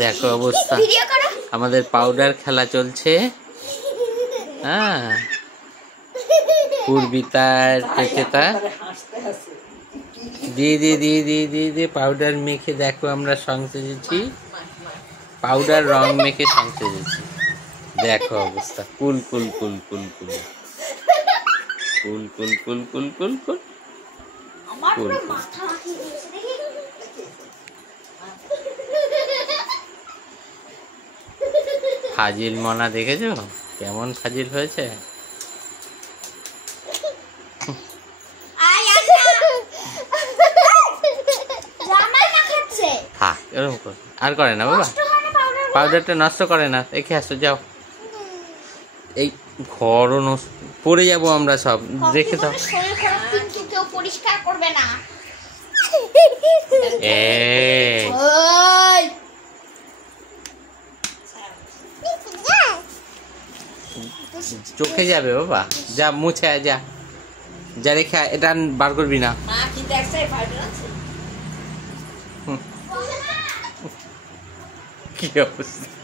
দেখো অবস্থা, আমাদের পাউডার খেলা চলছে। হ্যাঁ, পূর্বিতার পেটেতা দিয়ে দিয়ে দিয়ে দিয়ে দিয়ে দিয়ে পাউডার মেখে দেখো আমরা সং সেজেছি, পাউডার রং মেখে সং সেজেছি। দেখো অবস্থা, কুল কুল কুল কুল কুল কুল কুল কুল কুল কুল কুল কুল। ফাজিল মনা দেখেছো কেমন ফাজিল হয়েছে? হ্যাঁ, এরকম করে আর করে না বাবা, পাউডারটা নষ্ট করে না। দেখে আসো, যাও। এই ঘরও পড়ে যাবো আমরা সব, দেখে দাও। পরিষ্কার করবে না। চোখে যাবে বাবা, যা মুছে যা, যা রেখে এটা বার করবি না। কি অবস্থা।